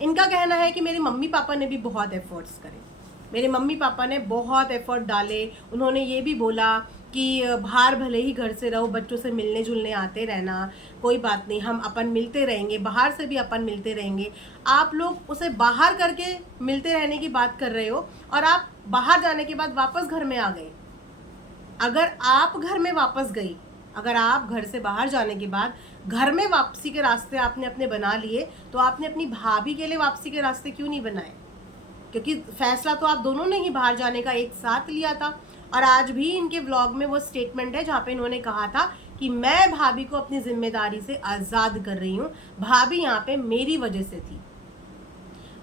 इनका कहना है कि मेरे मम्मी पापा ने भी बहुत एफर्ट्स करे, मेरे मम्मी पापा ने बहुत एफर्ट डाले। उन्होंने ये भी बोला कि बाहर भले ही घर से रहो, बच्चों से मिलने जुलने आते रहना, कोई बात नहीं, हम अपन मिलते रहेंगे, बाहर से भी अपन मिलते रहेंगे। आप लोग उसे बाहर करके मिलते रहने की बात कर रहे हो और आप बाहर जाने के बाद वापस घर में आ गए। अगर आप घर में वापस गई, अगर आप घर से बाहर जाने के बाद घर में वापसी के रास्ते आपने अपने बना लिए, तो आपने अपनी भाभी के लिए वापसी के रास्ते क्यों नहीं बनाए? क्योंकि फैसला तो आप दोनों ने ही बाहर जाने का एक साथ लिया था। और आज भी इनके व्लॉग में वो स्टेटमेंट है जहाँ पे इन्होंने कहा था कि मैं भाभी को अपनी जिम्मेदारी से आज़ाद कर रही हूँ, भाभी यहाँ पे मेरी वजह से थी,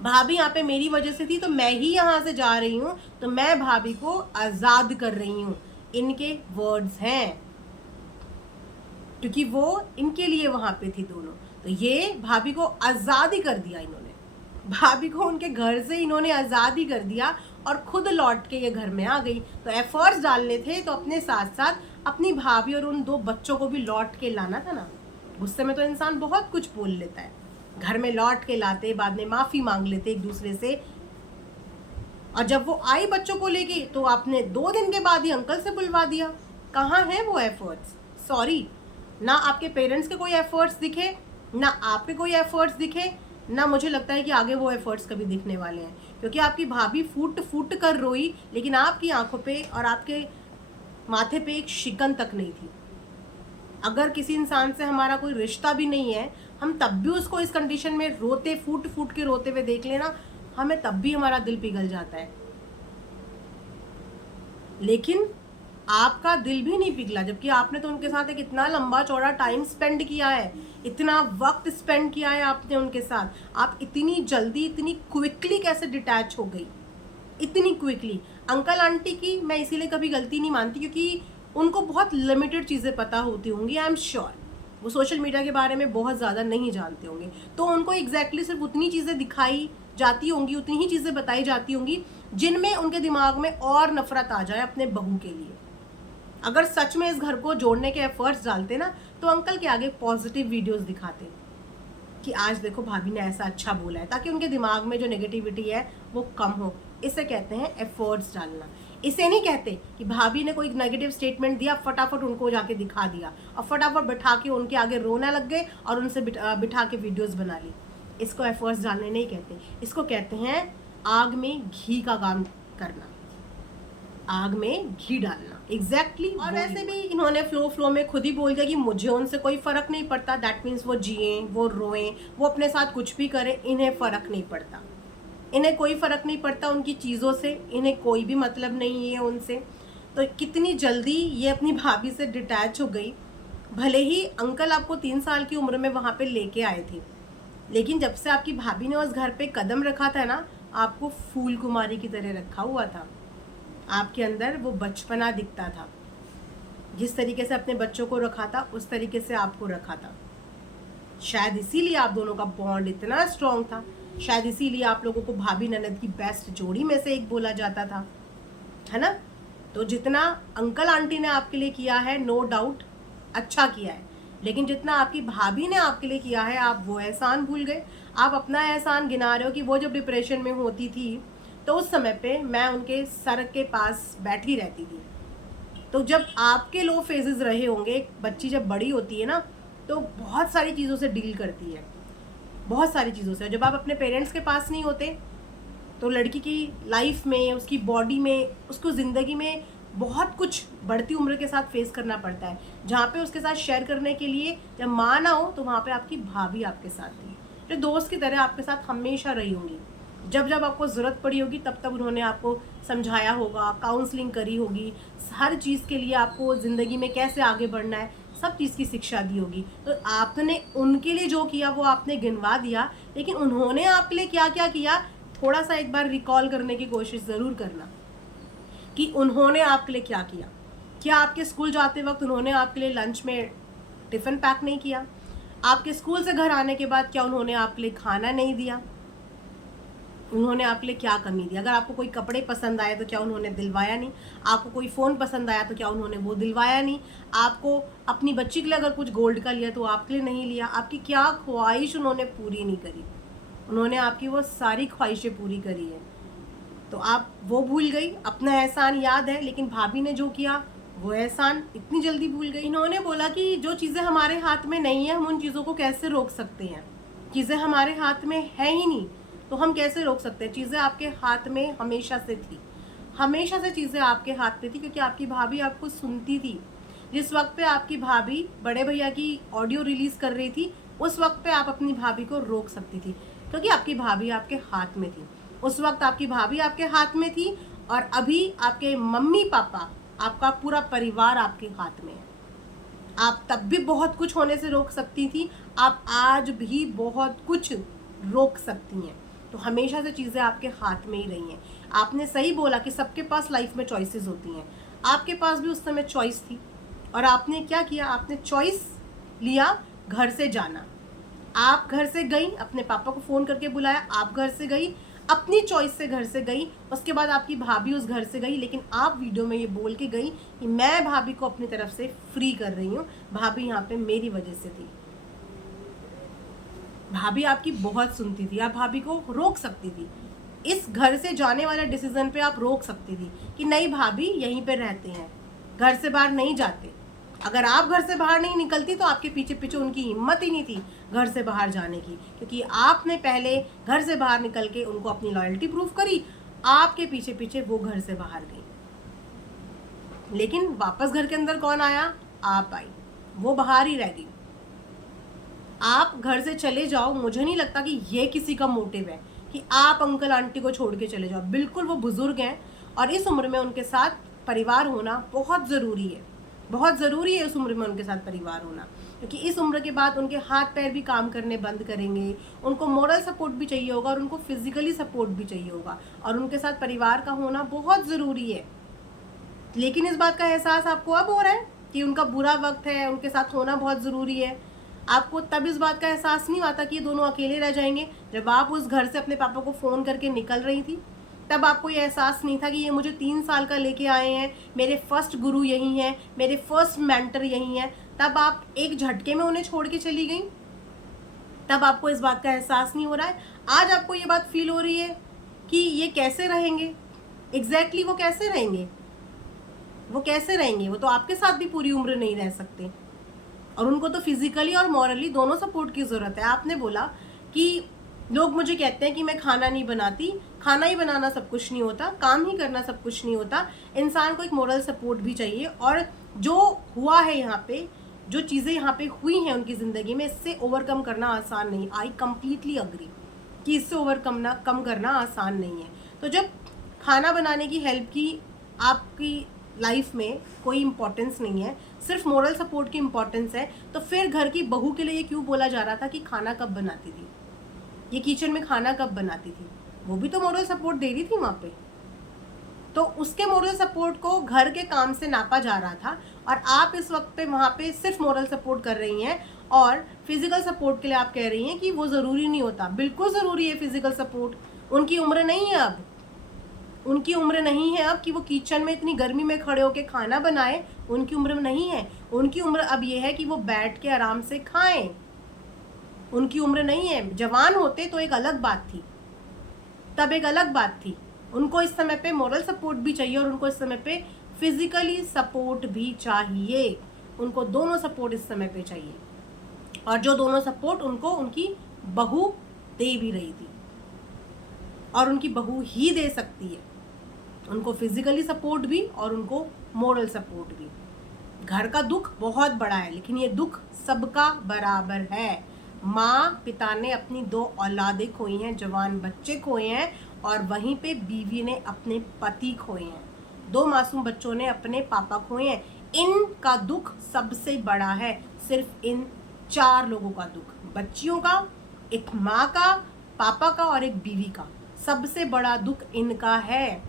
भाभी यहाँ पे मेरी वजह से थी, तो मैं ही यहाँ से जा रही हूँ, तो मैं भाभी को आज़ाद कर रही हूँ। इनके वर्ड्स हैं, क्योंकि वो इनके लिए वहां पे थी दोनों। तो ये भाभी को आज़ादी कर दिया इन्होंने, भाभी को उनके घर से इन्होंने आज़ादी कर दिया और खुद लौट के ये घर में आ गई। तो एफर्ट्स डालने थे तो अपने साथ साथ अपनी भाभी और उन 2 बच्चों को भी लौट के लाना था ना। गुस्से में तो इंसान बहुत कुछ बोल लेता है, घर में लौट के लाते, बाद में माफ़ी मांग लेते एक दूसरे से। और जब वो आई बच्चों को लेके, तो आपने 2 दिन के बाद ही अंकल से बुलवा दिया। कहाँ है वो एफर्ट्स? सॉरी, ना आपके पेरेंट्स के कोई एफर्ट्स दिखे, ना आपके कोई एफर्ट्स दिखे, ना मुझे लगता है कि आगे वो एफर्ट्स कभी दिखने वाले हैं। क्योंकि आपकी भाभी फूट फूट कर रोई, लेकिन आपकी आंखों पे और आपके माथे पे एक शिकन तक नहीं थी। अगर किसी इंसान से हमारा कोई रिश्ता भी नहीं है, हम तब भी उसको इस कंडीशन में रोते, फूट फूट के रोते हुए देख लेना, हमें तब भी हमारा दिल पिघल जाता है। लेकिन आपका दिल भी नहीं पिघला, जबकि आपने तो उनके साथ एक इतना लंबा चौड़ा टाइम स्पेंड किया है, इतना वक्त स्पेंड किया है आपने उनके साथ। आप इतनी जल्दी, इतनी क्विकली कैसे डिटैच हो गई? इतनी क्विकली। अंकल आंटी की मैं इसीलिए कभी गलती नहीं मानती, क्योंकि उनको बहुत लिमिटेड चीज़ें पता होती होंगी, आई एम श्योर। वो सोशल मीडिया के बारे में बहुत ज़्यादा नहीं जानते होंगे, तो उनको एग्जैक्टली सिर्फ उतनी चीज़ें दिखाई जाती होंगी, उतनी ही चीज़ें बताई जाती होंगी जिनमें उनके दिमाग में और नफरत आ जाए अपने बहू के लिए। अगर सच में इस घर को जोड़ने के एफर्ट्स डालते ना, तो अंकल के आगे पॉजिटिव वीडियोस दिखाते कि आज देखो भाभी ने ऐसा अच्छा बोला है, ताकि उनके दिमाग में जो नेगेटिविटी है वो कम हो। इसे कहते हैं एफर्ट्स डालना। इसे नहीं कहते कि भाभी ने कोई नेगेटिव स्टेटमेंट दिया, फटाफट उनको जाके दिखा दिया और फटाफट बैठा के उनके आगे रोना लग गए और उनसे बिठा के वीडियोस बना ली। इसको एफर्ट्स डालने नहीं कहते, इसको कहते हैं आग में घी का काम करना, आग में घी डालना। एग्जैक्टली और वैसे भी इन्होंने फ्लो में खुद ही बोल दिया कि मुझे उनसे कोई फर्क नहीं पड़ता। दैट मीन्स वो जिए, वो रोएं, वो अपने साथ कुछ भी करें, इन्हें फर्क नहीं पड़ता, इन्हें कोई फर्क नहीं पड़ता उनकी चीज़ों से, इन्हें कोई भी मतलब नहीं है उनसे। तो कितनी जल्दी ये अपनी भाभी से डिटैच हो गई। भले ही अंकल आपको 3 साल की उम्र में वहाँ पे लेके आए थे, लेकिन जब से आपकी भाभी ने उस घर पे कदम रखा था ना, आपको फूल कुमारी की तरह रखा हुआ था। आपके अंदर वो बचपना दिखता था। जिस तरीके से अपने बच्चों को रखा था, उस तरीके से आपको रखा था। शायद इसीलिए आप दोनों का बॉन्ड इतना स्ट्रांग था, शायद इसीलिए आप लोगों को भाभी ननद की बेस्ट जोड़ी में से एक बोला जाता था, है ना। तो जितना अंकल आंटी ने आपके लिए किया है, नो डाउट अच्छा किया है, लेकिन जितना आपकी भाभी ने आपके लिए किया है, आप वो एहसान भूल गए। आप अपना एहसान गिना रहे हो कि वो जब डिप्रेशन में होती थी, तो उस समय पे मैं उनके सर के पास बैठी रहती थी। तो जब आपके लो फेजेस रहे होंगे, एक बच्ची जब बड़ी होती है ना, तो बहुत सारी चीज़ों से डील करती है, बहुत सारी चीज़ों से। जब आप अपने पेरेंट्स के पास नहीं होते, तो लड़की की लाइफ में, उसकी बॉडी में, उसको ज़िंदगी में बहुत कुछ बढ़ती उम्र के साथ फेस करना पड़ता है। जहाँ पे उसके साथ शेयर करने के लिए जब माँ ना हो, तो वहाँ पे आपकी भाभी आपके साथ थी, जो दोस्त की तरह आपके साथ हमेशा रही होंगी। जब जब आपको ज़रूरत पड़ी होगी, तब तब उन्होंने आपको समझाया होगा, काउंसलिंग करी होगी, हर चीज़ के लिए आपको ज़िंदगी में कैसे आगे बढ़ना है, सब चीज़ की शिक्षा दी होगी। तो आपने उनके लिए जो किया वो आपने गिनवा दिया, लेकिन उन्होंने आपके लिए क्या क्या किया, थोड़ा सा एक बार रिकॉल करने की कोशिश ज़रूर करना कि उन्होंने आपके लिए क्या किया। क्या आपके स्कूल जाते वक्त उन्होंने आपके लिए लंच में टिफ़िन पैक नहीं किया? आपके स्कूल से घर आने के बाद क्या उन्होंने आपके लिए खाना नहीं दिया? उन्होंने आपके लिए क्या कमी दी? अगर आपको कोई कपड़े पसंद आए तो क्या उन्होंने दिलवाया नहीं? आपको कोई फ़ोन पसंद आया तो क्या उन्होंने वो दिलवाया नहीं? आपको अपनी बच्ची के लिए अगर कुछ गोल्ड का लिया तो आपके लिए नहीं लिया? आपकी क्या ख्वाहिश उन्होंने पूरी नहीं करी? उन्होंने आपकी वो सारी ख्वाहिशें पूरी करी है। तो आप वो भूल गई, अपना एहसान याद है, लेकिन भाभी ने जो किया वो एहसान इतनी जल्दी भूल गई। इन्होंने बोला कि जो चीज़ें हमारे हाथ में नहीं है हम उन चीज़ों को कैसे रोक सकते हैं, चीज़ें हमारे हाथ में है ही नहीं तो हम कैसे रोक सकते हैं। चीज़ें आपके हाथ में हमेशा से थी, हमेशा से चीज़ें आपके हाथ में थी, क्योंकि आपकी भाभी आपको सुनती थी। जिस वक्त पे आपकी भाभी बड़े भैया की ऑडियो रिलीज कर रही थी उस वक्त पे आप अपनी भाभी को रोक सकती थी, क्योंकि आपकी भाभी आपके हाथ में थी। उस वक्त आपकी भाभी आपके हाथ में थी और अभी आपके मम्मी पापा, आपका पूरा परिवार आपके हाथ में है। आप तब भी बहुत कुछ होने से रोक सकती थी, आप आज भी बहुत कुछ रोक सकती हैं। तो हमेशा से चीज़ें आपके हाथ में ही रही हैं। आपने सही बोला कि सबके पास लाइफ में चॉइसेस होती हैं, आपके पास भी उस समय चॉइस थी और आपने क्या किया, आपने चॉइस लिया घर से जाना। आप घर से गई, अपने पापा को फ़ोन करके बुलाया, आप घर से गई, अपनी चॉइस से घर से गई। उसके बाद आपकी भाभी उस घर से गई, लेकिन आप वीडियो में ये बोल के गई कि मैं भाभी को अपनी तरफ से फ्री कर रही हूँ, भाभी यहाँ पे मेरी वजह से थी। भाभी आपकी बहुत सुनती थी, आप भाभी को रोक सकती थी। इस घर से जाने वाले डिसीजन पे आप रोक सकती थी कि नहीं भाभी यहीं पे रहते हैं, घर से बाहर नहीं जाते। अगर आप घर से बाहर नहीं निकलती तो आपके पीछे पीछे उनकी हिम्मत ही नहीं थी घर से बाहर जाने की, क्योंकि आपने पहले घर से बाहर निकल के उनको अपनी लॉयल्टी प्रूफ करी, आपके पीछे पीछे वो घर से बाहर गई। लेकिन वापस घर के अंदर कौन आया, आप आई, वो बाहर ही रह गई। आप घर से चले जाओ, मुझे नहीं लगता कि ये किसी का मोटिव है कि आप अंकल आंटी को छोड़ के चले जाओ। बिल्कुल वो बुजुर्ग हैं और इस उम्र में उनके साथ परिवार होना बहुत ज़रूरी है, बहुत ज़रूरी है इस उम्र में उनके साथ परिवार होना, क्योंकि इस उम्र के बाद उनके हाथ पैर भी काम करने बंद करेंगे, उनको मोरल सपोर्ट भी चाहिए होगा और उनको फिजिकली सपोर्ट भी चाहिए होगा, और उनके साथ परिवार का होना बहुत ज़रूरी है। लेकिन इस बात का एहसास आपको अब हो रहा है कि उनका बुरा वक्त है, उनके साथ होना बहुत ज़रूरी है। आपको तब इस बात का एहसास नहीं आता कि ये दोनों अकेले रह जाएंगे, जब आप उस घर से अपने पापा को फ़ोन करके निकल रही थी। तब आपको ये एहसास नहीं था कि ये मुझे 3 साल का लेके आए हैं, मेरे फर्स्ट गुरु यही हैं, मेरे फर्स्ट मेंटर यही हैं। तब आप एक झटके में उन्हें छोड़ के चली गई, तब आपको इस बात का एहसास नहीं हो रहा है। आज आपको ये बात फील हो रही है कि ये कैसे रहेंगे, एग्जैक्टली वो कैसे रहेंगे, वो कैसे रहेंगे, वो तो आपके साथ भी पूरी उम्र नहीं रह सकते और उनको तो फिजिकली और मॉरली दोनों सपोर्ट की ज़रूरत है। आपने बोला कि लोग मुझे कहते हैं कि मैं खाना नहीं बनाती, खाना ही बनाना सब कुछ नहीं होता, काम ही करना सब कुछ नहीं होता, इंसान को एक मोरल सपोर्ट भी चाहिए। और जो हुआ है यहाँ पे, जो चीज़ें यहाँ पे हुई हैं उनकी ज़िंदगी में, इससे ओवरकम करना आसान नहीं। आई कम्प्लीटली अग्री कि इससे कम करना आसान नहीं है। तो जब खाना बनाने की हेल्प की आपकी लाइफ में कोई इम्पोर्टेंस नहीं है, सिर्फ मोरल सपोर्ट की इम्पोर्टेंस है, तो फिर घर की बहू के लिए ये क्यों बोला जा रहा था कि खाना कब बनाती थी, ये किचन में खाना कब बनाती थी? वो भी तो मोरल सपोर्ट दे रही थी वहाँ पे। तो उसके मोरल सपोर्ट को घर के काम से नापा जा रहा था और आप इस वक्त पे वहाँ पे सिर्फ मोरल सपोर्ट कर रही हैं और फिजिकल सपोर्ट के लिए आप कह रही हैं कि वो ज़रूरी नहीं होता। बिल्कुल ज़रूरी है फिजिकल सपोर्ट, उनकी उम्र नहीं है अब, उनकी उम्र नहीं है अब कि वो किचन में इतनी गर्मी में खड़े होकर खाना बनाए, उनकी उम्र नहीं है। उनकी उम्र अब ये है कि वो बैठ के आराम से खाएं, उनकी उम्र नहीं है। जवान होते तो एक अलग बात थी, तब एक अलग बात थी। उनको इस समय पे मोरल सपोर्ट भी चाहिए और उनको इस समय पे फिजिकली सपोर्ट भी चाहिए, उनको दोनों सपोर्ट इस समय पे चाहिए। और जो दोनों सपोर्ट उनको उनकी बहू दे भी रही थी और उनकी बहू ही दे सकती है, उनको फिजिकली सपोर्ट भी और उनको मोरल सपोर्ट भी। घर का दुख बहुत बड़ा है, लेकिन ये दुख सबका बराबर है। माँ पिता ने अपनी 2 औलादें खोई हैं, जवान बच्चे खोए हैं और वहीं पे बीवी ने अपने पति खोए हैं, 2 मासूम बच्चों ने अपने पापा खोए हैं। इनका दुख सबसे बड़ा है, सिर्फ इन 4 लोगों का दुख, बच्चियों का, एक माँ का, पापा का और एक बीवी का, सबसे बड़ा दुख इनका है,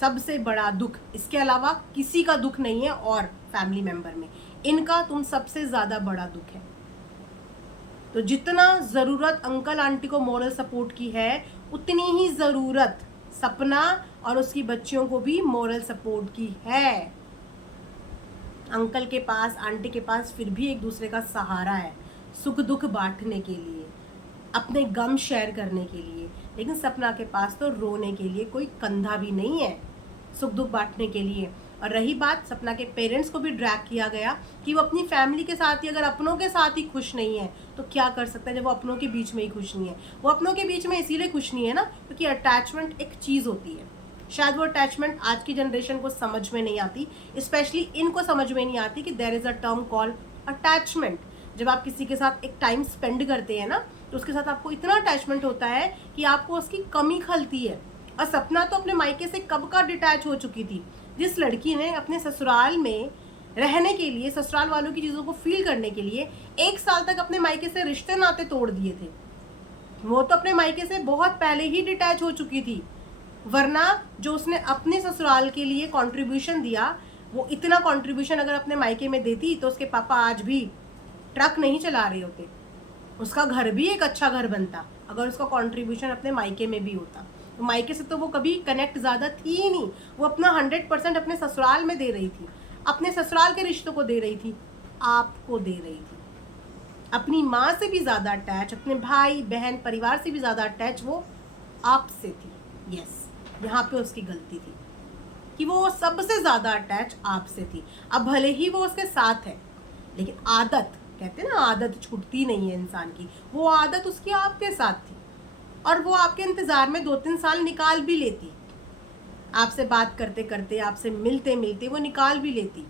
सबसे बड़ा दुख। इसके अलावा किसी का दुख नहीं है और फैमिली मेंबर में इनका तुम सबसे ज़्यादा बड़ा दुख है। तो जितना ज़रूरत अंकल आंटी को मोरल सपोर्ट की है, उतनी ही ज़रूरत सपना और उसकी बच्चियों को भी मोरल सपोर्ट की है। अंकल के पास, आंटी के पास फिर भी एक दूसरे का सहारा है, सुख दुख बांटने के लिए। अपने गम शेयर करने के लिए, लेकिन सपना के पास तो रोने के लिए कोई कंधा भी नहीं है, सुख दुख बांटने के लिए। और रही बात, सपना के पेरेंट्स को भी ड्रैग किया गया कि वो अपनी फैमिली के साथ ही, अगर अपनों के साथ ही खुश नहीं है तो क्या कर सकता है जब वो अपनों के बीच में ही खुश नहीं है। वो अपनों के बीच में इसीलिए खुश नहीं है ना क्योंकि अटैचमेंट एक चीज़ होती है। शायद वो अटैचमेंट आज की जनरेशन को समझ में नहीं आती, स्पेशली इनको समझ में नहीं आती कि there is a term called attachment. जब आप किसी के साथ एक टाइम स्पेंड करते हैं ना तो उसके साथ आपको इतना अटैचमेंट होता है कि आपको उसकी कमी खलती है। और सपना तो अपने मायके से कब का डिटैच हो चुकी थी। जिस लड़की ने अपने ससुराल में रहने के लिए, ससुराल वालों की चीज़ों को फील करने के लिए 1 साल तक अपने मायके से रिश्ते नाते तोड़ दिए थे, वो तो अपने मायके से बहुत पहले ही डिटैच हो चुकी थी। वरना जो उसने अपने ससुराल के लिए कंट्रीब्यूशन दिया, वो इतना कंट्रीब्यूशन अगर अपने मायके में देती तो उसके पापा आज भी ट्रक नहीं चला रहे होते, उसका घर भी एक अच्छा घर बनता अगर उसका कंट्रीब्यूशन अपने मायके में भी होता। तो मायके से तो वो कभी कनेक्ट ज़्यादा थी ही नहीं, वो अपना 100% अपने ससुराल में दे रही थी, अपने ससुराल के रिश्तों को दे रही थी, आपको दे रही थी। अपनी माँ से भी ज़्यादा अटैच, अपने भाई बहन परिवार से भी ज़्यादा अटैच वो आपसे थी। यस, यहाँ पे उसकी गलती थी कि वो सबसे ज़्यादा अटैच आपसे थी। अब भले ही वो उसके साथ है, लेकिन आदत, कहते हैं ना आदत छूटती नहीं है इंसान की, वो आदत उसकी आपके साथ थी और वो आपके इंतज़ार में 2-3 साल निकाल भी लेती, आपसे बात करते करते, आपसे मिलते मिलते वो निकाल भी लेती।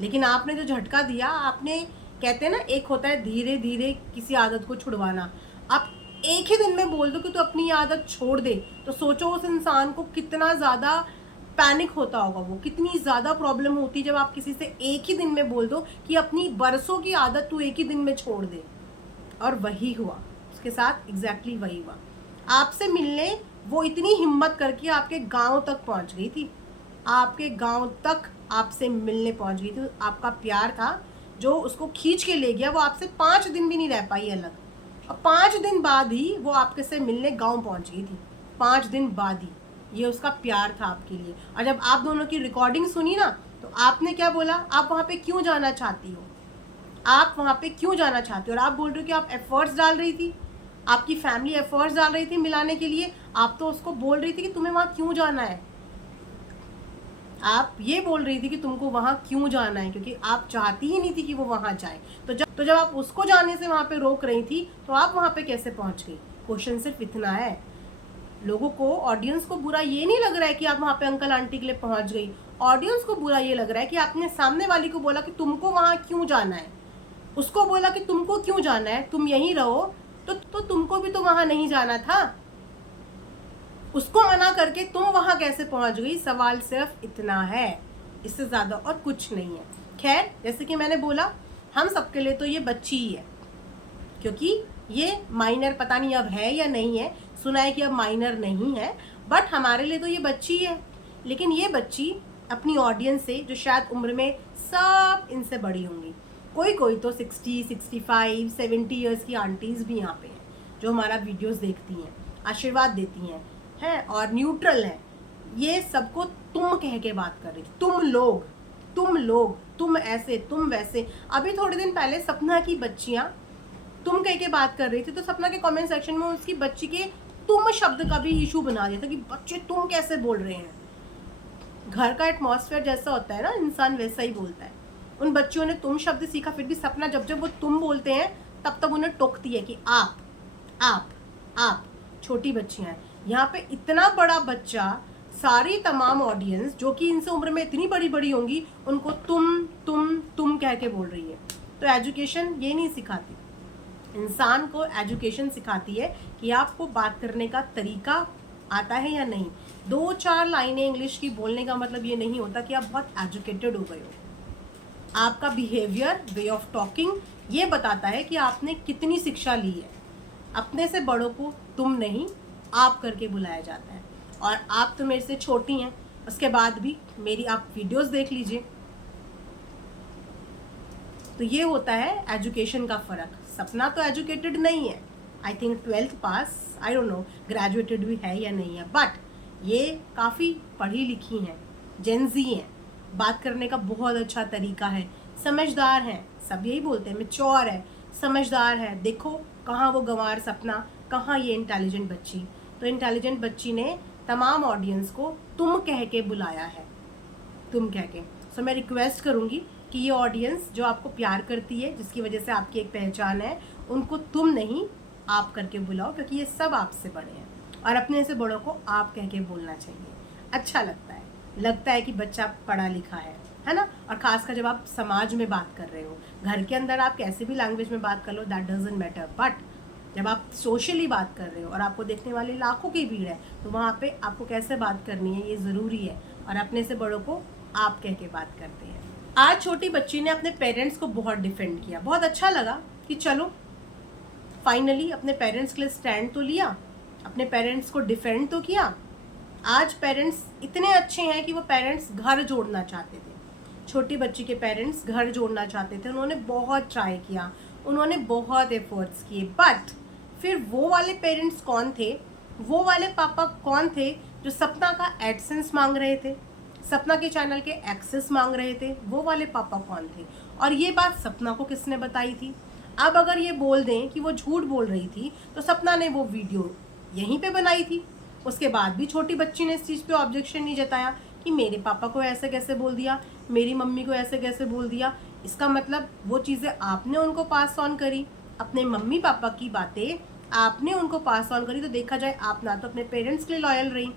लेकिन आपने जो झटका दिया, आपने, कहते हैं ना एक होता है धीरे धीरे किसी आदत को छुड़वाना, आप एक ही दिन में बोल दो कि तू अपनी आदत छोड़ दे, तो सोचो उस इंसान को कितना ज़्यादा पैनिक होता होगा, वो कितनी ज़्यादा प्रॉब्लम होती जब आप किसी से एक ही दिन में बोल दो कि अपनी बरसों की आदत तू एक ही दिन में छोड़ दे। और वही हुआ उसके साथ, एग्जैक्टली वही हुआ। आपसे मिलने वो इतनी हिम्मत करके आपके गांव तक पहुंच गई थी, आपके गांव तक आपसे मिलने पहुंच गई थी। आपका प्यार था जो उसको खींच के ले गया, वो आपसे 5 दिन भी नहीं रह पाई अलग, और 5 दिन बाद ही वो आपके से मिलने गांव पहुंच गई थी, 5 दिन बाद ही। ये उसका प्यार था आपके लिए। और जब आप दोनों की रिकॉर्डिंग सुनी ना तो आपने क्या बोला, आप वहाँ पे क्यों जाना चाहती हो, आप वहाँ पे क्यों जाना चाहते हो। और आप बोल रहे हो कि आप एफर्ट्स डाल रही थी, आपकी फैमिली एफर्ट्स डाल रही थी मिलाने के लिए, आप तो उसको बोल रही थी कि तुम्हें वहाँ क्यों जाना है। आप ये बोल रही थी कि तुमको वहाँ क्यों जाना है, क्योंकि आप चाहती ही नहीं थी कि वो वहाँ जाए। तो जब आप उसको जाने से वहाँ पे रोक रही थी तो आप वहाँ पे कैसे पहुँच गई। क्वेश्चन सिर्फ इतना है। लोगों को, ऑडियंस को बुरा ये नहीं लग रहा है कि आप वहाँ पे अंकल आंटी के लिए पहुँच गई, ऑडियंस को बुरा ये लग रहा है कि आपने सामने वाली को बोला कि तुमको वहाँ क्यों जाना है, उसको बोला कि तुमको क्यों जाना है, तुम यहीं रहो, तो तुमको भी तो वहाँ नहीं जाना था, उसको मना करके तुम वहाँ कैसे पहुँच गई। सवाल सिर्फ इतना है, इससे ज़्यादा और कुछ नहीं है। खैर, जैसे कि मैंने बोला, हम सबके लिए तो ये बच्ची ही है, क्योंकि ये माइनर पता नहीं अब है या नहीं है, सुना है कि अब माइनर नहीं है, बट हमारे लिए तो ये बच्ची है। लेकिन ये बच्ची अपनी ऑडियंस से, जो शायद उम्र में सब इनसे बड़ी होंगी, कोई तो 60, 65, 70 ईयर्स की आंटीज़ भी यहाँ पे हैं जो हमारा वीडियोस देखती हैं, आशीर्वाद देती हैं और न्यूट्रल हैं। ये सबको तुम कह के बात कर रही, तुम लोग, तुम ऐसे, तुम वैसे। अभी थोड़े दिन पहले सपना की बच्चियाँ तुम कह के बात कर रही थी, तो सपना के कमेंट सेक्शन में उसकी बच्ची के तुम शब्द का भी इशू बना दिया था कि बच्चे तुम कैसे बोल रहे हैं। घर का एटमॉस्फेयर जैसा होता है ना, इंसान वैसा ही बोलता है। उन बच्चियों ने तुम शब्द सीखा, फिर भी सपना जब वो तुम बोलते हैं तब उन्हें टोकती है कि आप छोटी बच्चियां हैं। यहाँ पे इतना बड़ा बच्चा, सारी तमाम ऑडियंस जो कि इनसे उम्र में इतनी बड़ी बड़ी होंगी, उनको तुम कह के बोल रही है। तो एजुकेशन ये नहीं सिखाती, इंसान को एजुकेशन सिखाती है कि आपको बात करने का तरीका आता है या नहीं। 2-4 लाइनें इंग्लिश की बोलने का मतलब ये नहीं होता कि आप बहुत एजुकेटेड हो गए हो। आपका बिहेवियर, वे ऑफ टॉकिंग ये बताता है कि आपने कितनी शिक्षा ली है। अपने से बड़ों को तुम नहीं, आप करके बुलाया जाता है। और आप तो मेरे से छोटी हैं, उसके बाद भी मेरी आप वीडियोस देख लीजिए। तो ये होता है एजुकेशन का फ़र्क। सपना तो एजुकेटेड नहीं है, I think 12th pass, I don't know graduated भी है या नहीं है, बट ये काफ़ी पढ़ी लिखी हैं, जेनजी हैं, बात करने का बहुत अच्छा तरीका है, समझदार हैं, सब यही बोलते हैं, मैच्योर है, समझदार है। देखो कहाँ वो गंवार सपना, कहाँ ये इंटेलिजेंट बच्ची। तो इंटेलिजेंट बच्ची ने तमाम ऑडियंस को तुम कह के बुलाया है, तुम कह के। सो मैं रिक्वेस्ट करूँगी कि ये ऑडियंस जो आपको प्यार करती है, जिसकी वजह से आपकी एक पहचान है, उनको तुम नहीं आप करके बुलाओ, क्योंकि ये सब आपसे बड़े हैं और अपने से बड़ों को आप कह के बोलना चाहिए। अच्छा लगता है कि बच्चा पढ़ा लिखा है ना। और खासकर जब आप समाज में बात कर रहे हो, घर के अंदर आप कैसे भी लैंग्वेज में बात कर लो, दैट डजंट मैटर, बट जब आप सोशली बात कर रहे हो और आपको देखने वाले लाखों की भीड़ है, तो वहाँ पे आपको कैसे बात करनी है ये ज़रूरी है। और अपने से बड़ों को आप कह के बात करते हैं। आज छोटी बच्ची ने अपने पेरेंट्स को बहुत डिफेंड किया। बहुत अच्छा लगा कि चलो फाइनली अपने पेरेंट्स के लिए स्टैंड तो लिया, अपने पेरेंट्स को डिफेंड तो किया। आज पेरेंट्स इतने अच्छे हैं कि वो पेरेंट्स घर जोड़ना चाहते थे, छोटी बच्ची के पेरेंट्स घर जोड़ना चाहते थे। उन्होंने बहुत ट्राई किया, उन्होंने बहुत एफर्ट्स किए, बट फिर वो वाले पेरेंट्स कौन थे, वो वाले पापा कौन थे जो सपना का एडसेंस मांग रहे थे, सपना के चैनल के एक्सेस मांग रहे थे? वो वाले पापा कौन थे? और ये बात सपना को किसने बताई थी? अब अगर ये बोल दें कि वो झूठ बोल रही थी, तो सपना ने वो वीडियो यहीं पे बनाई थी, उसके बाद भी छोटी बच्ची ने इस चीज़ पे ऑब्जेक्शन नहीं जताया कि मेरे पापा को ऐसे कैसे बोल दिया, मेरी मम्मी को ऐसे कैसे बोल दिया। इसका मतलब वो चीज़ें आपने उनको पास ऑन करी, अपने मम्मी पापा की बातें आपने उनको पास ऑन करी। तो देखा जाए, आप ना तो अपने पेरेंट्स के लिए लॉयल रही,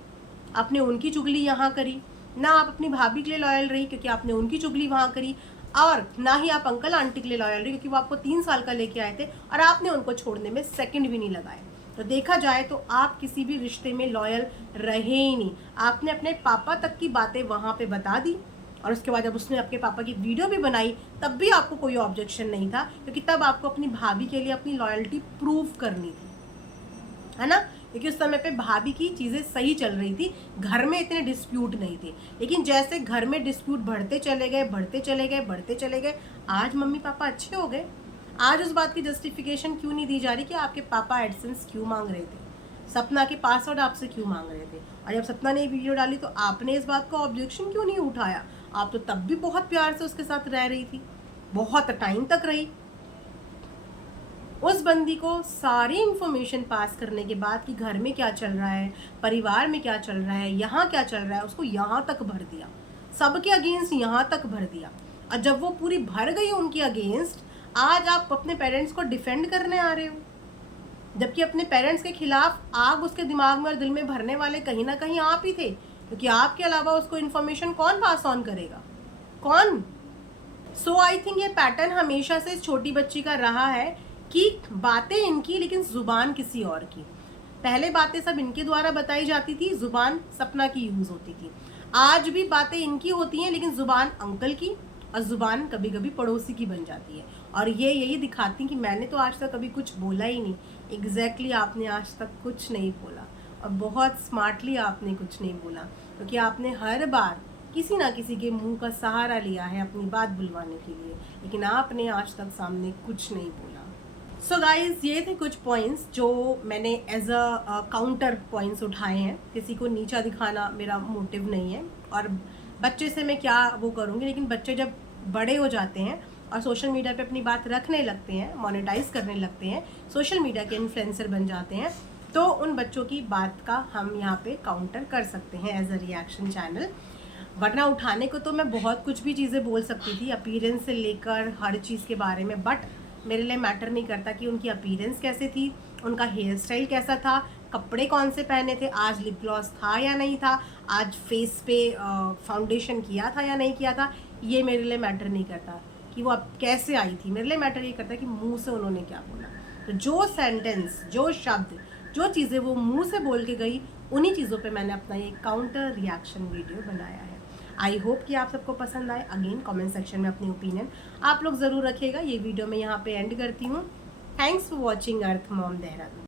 आपने उनकी चुगली यहाँ करी, ना आप अपनी भाभी के लिए लॉयल रही क्योंकि आपने उनकी चुगली वहाँ करी, और ना ही आप अंकल आंटी के लिए लॉयल रही क्योंकि वो आपको 3 साल का लेके आए थे और आपने उनको छोड़ने में सेकंड भी नहीं लगाए। तो देखा जाए तो आप किसी भी रिश्ते में लॉयल रहे ही नहीं। आपने अपने पापा तक की बातें वहाँ पे बता दी, और उसके बाद जब उसने आपके पापा की वीडियो भी बनाई तब भी आपको कोई ऑब्जेक्शन नहीं था, क्योंकि तब आपको अपनी भाभी के लिए अपनी लॉयल्टी प्रूव करनी थी, है ना। क्योंकि उस समय पे भाभी की चीज़ें सही चल रही थी, घर में इतने डिस्प्यूट नहीं थे। लेकिन जैसे घर में डिस्प्यूट बढ़ते चले गए, आज मम्मी पापा अच्छे हो गए। आज उस बात की जस्टिफिकेशन क्यों नहीं दी जा रही कि आपके पापा एडसेंस क्यों मांग रहे थे, सपना के पासवर्ड आपसे क्यों मांग रहे थे? और जब सपना ने वीडियो डाली तो आपने इस बात का ऑब्जेक्शन क्यों नहीं उठाया? आप तो तब भी बहुत प्यार से उसके साथ रह रही थी, बहुत टाइम तक रही। उस बंदी को सारी इंफॉर्मेशन पास करने के बाद कि घर में क्या चल रहा है, परिवार में क्या चल रहा है, यहाँ क्या चल रहा है, उसको यहाँ तक भर दिया, सबके अगेंस्ट यहाँ तक भर दिया। और जब वो पूरी भर गई उनके अगेंस्ट, आज आप अपने पेरेंट्स को डिफेंड करने आ रहे हो, जबकि अपने पेरेंट्स के खिलाफ आग उसके दिमाग में और दिल में भरने वाले कहीं ना कहीं आप ही थे, क्योंकि आपके अलावा उसको इन्फॉर्मेशन कौन पास ऑन करेगा, कौन? सो आई थिंक ये पैटर्न हमेशा से छोटी बच्ची का रहा है कि बातें इनकी लेकिन जुबान किसी और की। पहले बातें सब इनके द्वारा बताई जाती थी, जुबान सपना की यूज होती थी। आज भी बातें इनकी होती हैं लेकिन जुबान अंकल की, और जुबान कभी कभी पड़ोसी की बन जाती है। और ये यही दिखाती कि मैंने तो आज तक कभी कुछ बोला ही नहीं। एग्जैक्टली आपने आज तक कुछ नहीं बोला, और बहुत स्मार्टली आपने कुछ नहीं बोला, क्योंकि आपने हर बार किसी ना किसी के मुंह का सहारा लिया है अपनी बात बुलवाने के लिए, लेकिन आपने आज तक सामने कुछ नहीं बोला। सो गाइज, ये थे कुछ पॉइंट्स जो मैंने एज अ काउंटर पॉइंट्स उठाए हैं। किसी को नीचा दिखाना मेरा मोटिव नहीं है, और बच्चे से मैं क्या वो करूँगी। लेकिन बच्चे जब बड़े हो जाते हैं और सोशल मीडिया पे अपनी बात रखने लगते हैं, मोनेटाइज करने लगते हैं, सोशल मीडिया के इन्फ्लुएंसर बन जाते हैं, तो उन बच्चों की बात का हम यहाँ पे काउंटर कर सकते हैं एज अ रिएक्शन चैनल। वरना उठाने को तो मैं बहुत कुछ भी चीज़ें बोल सकती थी, अपीयरेंस से लेकर हर चीज़ के बारे में, बट मेरे लिए मैटर नहीं करता कि उनकी अपीयरेंस कैसे थी, उनका हेयर स्टाइल कैसा था, कपड़े कौन से पहने थे, आज लिप ग्लॉस था या नहीं था, आज फेस पे फाउंडेशन किया था या नहीं किया था। ये मेरे लिए मैटर नहीं करता कि वो अब कैसे आई थी। मेरे लिए मैटर ये करता है कि मुंह से उन्होंने क्या बोला। तो जो सेंटेंस, जो शब्द, जो चीज़ें वो मुंह से बोल के गई, उन्हीं चीज़ों पे मैंने अपना ये काउंटर रिएक्शन वीडियो बनाया है। आई होप कि आप सबको पसंद आए। अगेन कमेंट सेक्शन में अपनी ओपिनियन आप लोग ज़रूर रखिएगा। ये वीडियो मैं यहाँ पे एंड करती हूँ। Thanks for watching earth mom Dehradun.